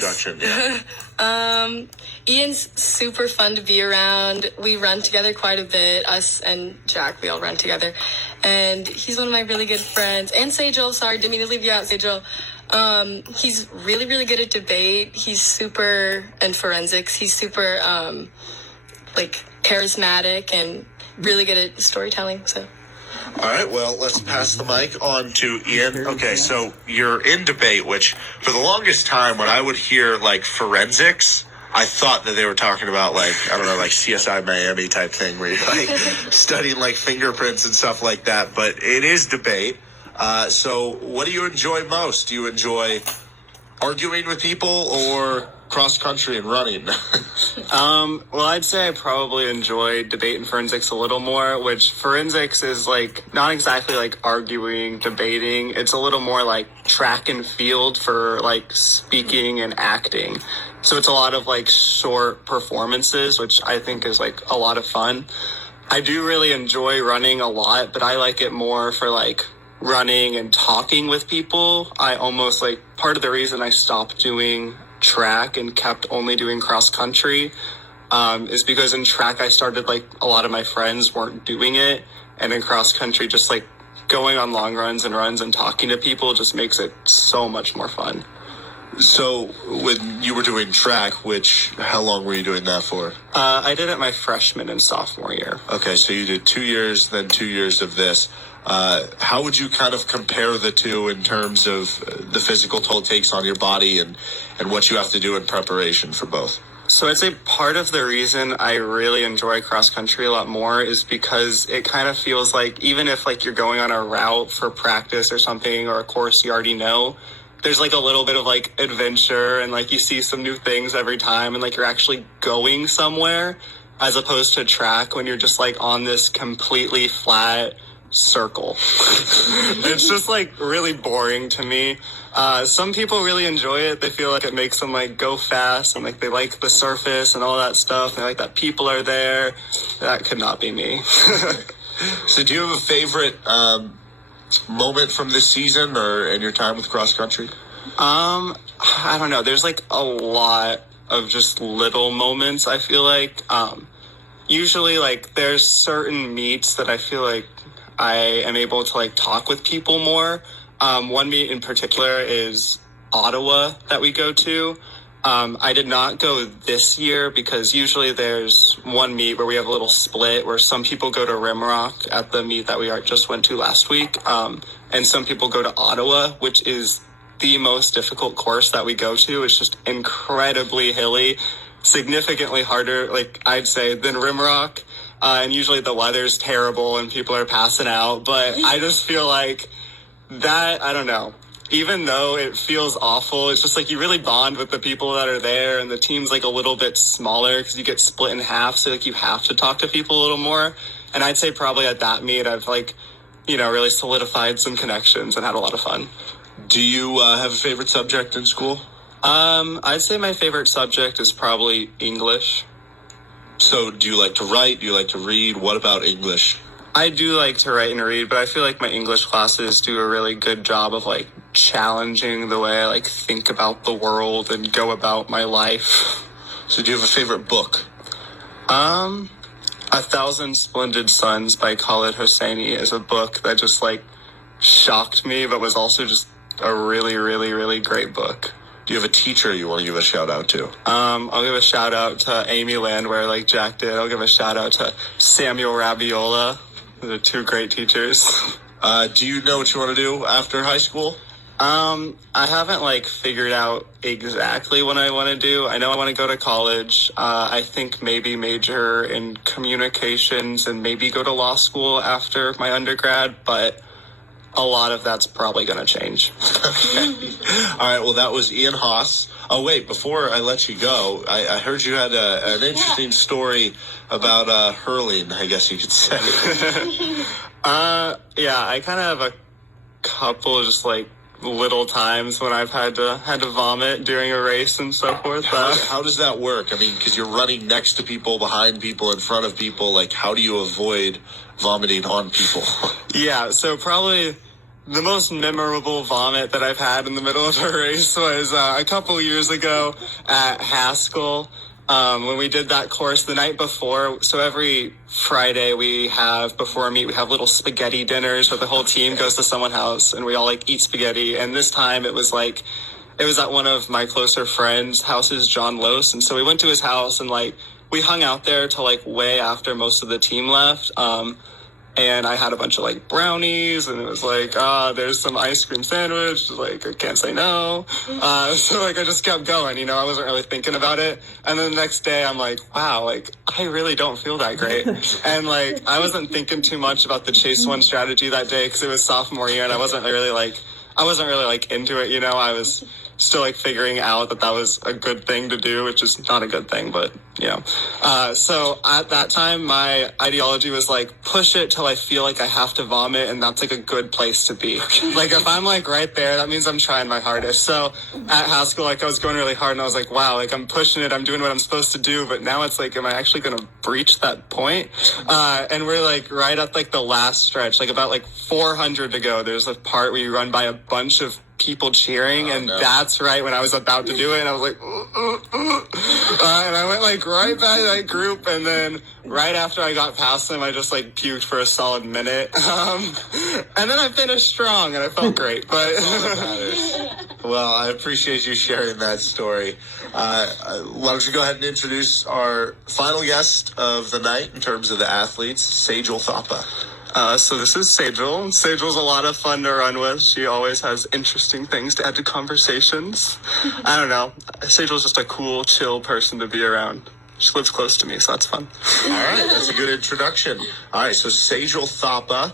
class. Introduction, yeah. Ian's super fun to be around. We run together quite a bit. Us and Jack, we all run together. And he's one of my really good friends. And Sejal, sorry, didn't mean to leave you out, Sejal. He's really, really good at debate. He's super, and forensics. He's super, charismatic and really good at storytelling, so. All right, well, let's pass the mic on to Ian. Okay, so you're in debate, which for the longest time when I would hear, forensics, I thought that they were talking about, CSI Miami type thing where you're, studying, fingerprints and stuff like that. But it is debate. So what do you enjoy most? Do you enjoy arguing with people or cross-country and running? Well, I'd say I probably enjoy debate and forensics a little more, which forensics is, not exactly, arguing, debating. It's a little more, track and field for, speaking and acting. So it's a lot of, short performances, which I think is, a lot of fun. I do really enjoy running a lot, but I like it more for, running and talking with people. I almost, part of the reason I stopped doing track and kept only doing cross country is because in track I started a lot of my friends weren't doing it, and in cross country just going on long runs and talking to people just makes it so much more fun. So when you were doing track, how long were you doing that for? I did it my freshman and sophomore year. Okay, so you did 2 years, then 2 years of this. How would you kind of compare the two in terms of the physical toll it takes on your body and what you have to do in preparation for both? So I'd say part of the reason I really enjoy cross country a lot more is because it kind of feels even if you're going on a route for practice or something or a course you already know, there's a little bit of adventure and you see some new things every time and you're actually going somewhere, as opposed to track when you're just on this completely flat circle. It's just really boring to me. Some people really enjoy it. They feel it makes them go fast and they like the surface and all that stuff. They like that people are there. That could not be me. So do you have a favorite moment from this season or in your time with cross country? I don't know. There's a lot of just little moments. I feel usually there's certain meets that I feel I am able to talk with people more. One meet in particular is Ottawa that we go to. I did not go this year because usually there's one meet where we have a little split where some people go to Rimrock at the meet that we just went to last week. And some people go to Ottawa, which is the most difficult course that we go to. It's just incredibly hilly, significantly harder, I'd say, than Rimrock. And usually the weather's terrible and people are passing out. But I just feel that, I don't know. Even though it feels awful, it's just you really bond with the people that are there, and the team's a little bit smaller because you get split in half, so you have to talk to people a little more. And I'd say probably at that meet I've really solidified some connections and had a lot of fun. Do you have a favorite subject in school? I'd say my favorite subject is probably English. So do you like to write? Do you like to read? What about English? I do like to write and read, but I feel my English classes do a really good job of challenging the way I think about the world and go about my life. So do you have a favorite book? 1,000 Splendid Suns by Khaled Hosseini is a book that just shocked me, but was also just a really, really, really great book. Do you have a teacher you want to give a shout out to? I'll give a shout out to Amy Landwehr like Jack did. I'll give a shout out to Samuel Rabiola. They're two great teachers. Do you know what you want to do after high school? I haven't figured out exactly what I want to do. I know I want to go to college. I think maybe major in communications and maybe go to law school after my undergrad, but a lot of that's probably going to change. Okay. All right, well, that was Ian Haas. Oh, wait, before I let you go, I heard you had an interesting story about hurling, I guess you could say. Yeah, I kind of have a couple just little times when I've had to vomit during a race and so forth. How does that work? I mean, because you're running next to people, behind people, in front of people. How do you avoid vomiting on people? Yeah, so probably the most memorable vomit that I've had in the middle of a race was a couple years ago at Haskell. When we did that course the night before, so every Friday before a meet, we have little spaghetti dinners where the whole team goes to someone's house and we all like eat spaghetti. And this time it was at one of my closer friends' houses, John Lose. And so we went to his house and like, we hung out there till like way after most of the team left. And I had a bunch of like brownies and it was like, there's some ice cream sandwich. Like, I can't say no. So like, I just kept going, I wasn't really thinking about it. And then the next day I'm like, wow, like I really don't feel that great. And like, I wasn't thinking too much about the Chase One strategy that day because it was sophomore year and I wasn't really into it, I was still like figuring out that was a good thing to do, which is not a good thing, but so at that time my ideology was like push it till I feel like I have to vomit, and that's like a good place to be. Like if I'm like right there, that means I'm trying my hardest. So at Haskell, like I was going really hard and I was like, wow, like I'm pushing it, I'm doing what I'm supposed to do, but now it's like, am I actually gonna breach that point? And we're like right at like the last stretch, like about like 400 to go. There's a part where you run by a bunch of people cheering, that's right when I was about to do it, and I was like, and I went like right by that group, and then right after I got past them, I just like puked for a solid minute, and then I finished strong, and I felt great. But well, I appreciate you sharing that story. Why don't you go ahead and introduce our final guest of the night in terms of the athletes, Sejal Thapa. So this is Sejal. Sejal's a lot of fun to run with. She always has interesting things to add to conversations. I don't know. Sejal's just a cool, chill person to be around. She lives close to me, so that's fun. All right, that's a good introduction. All right, so Sejal Thapa.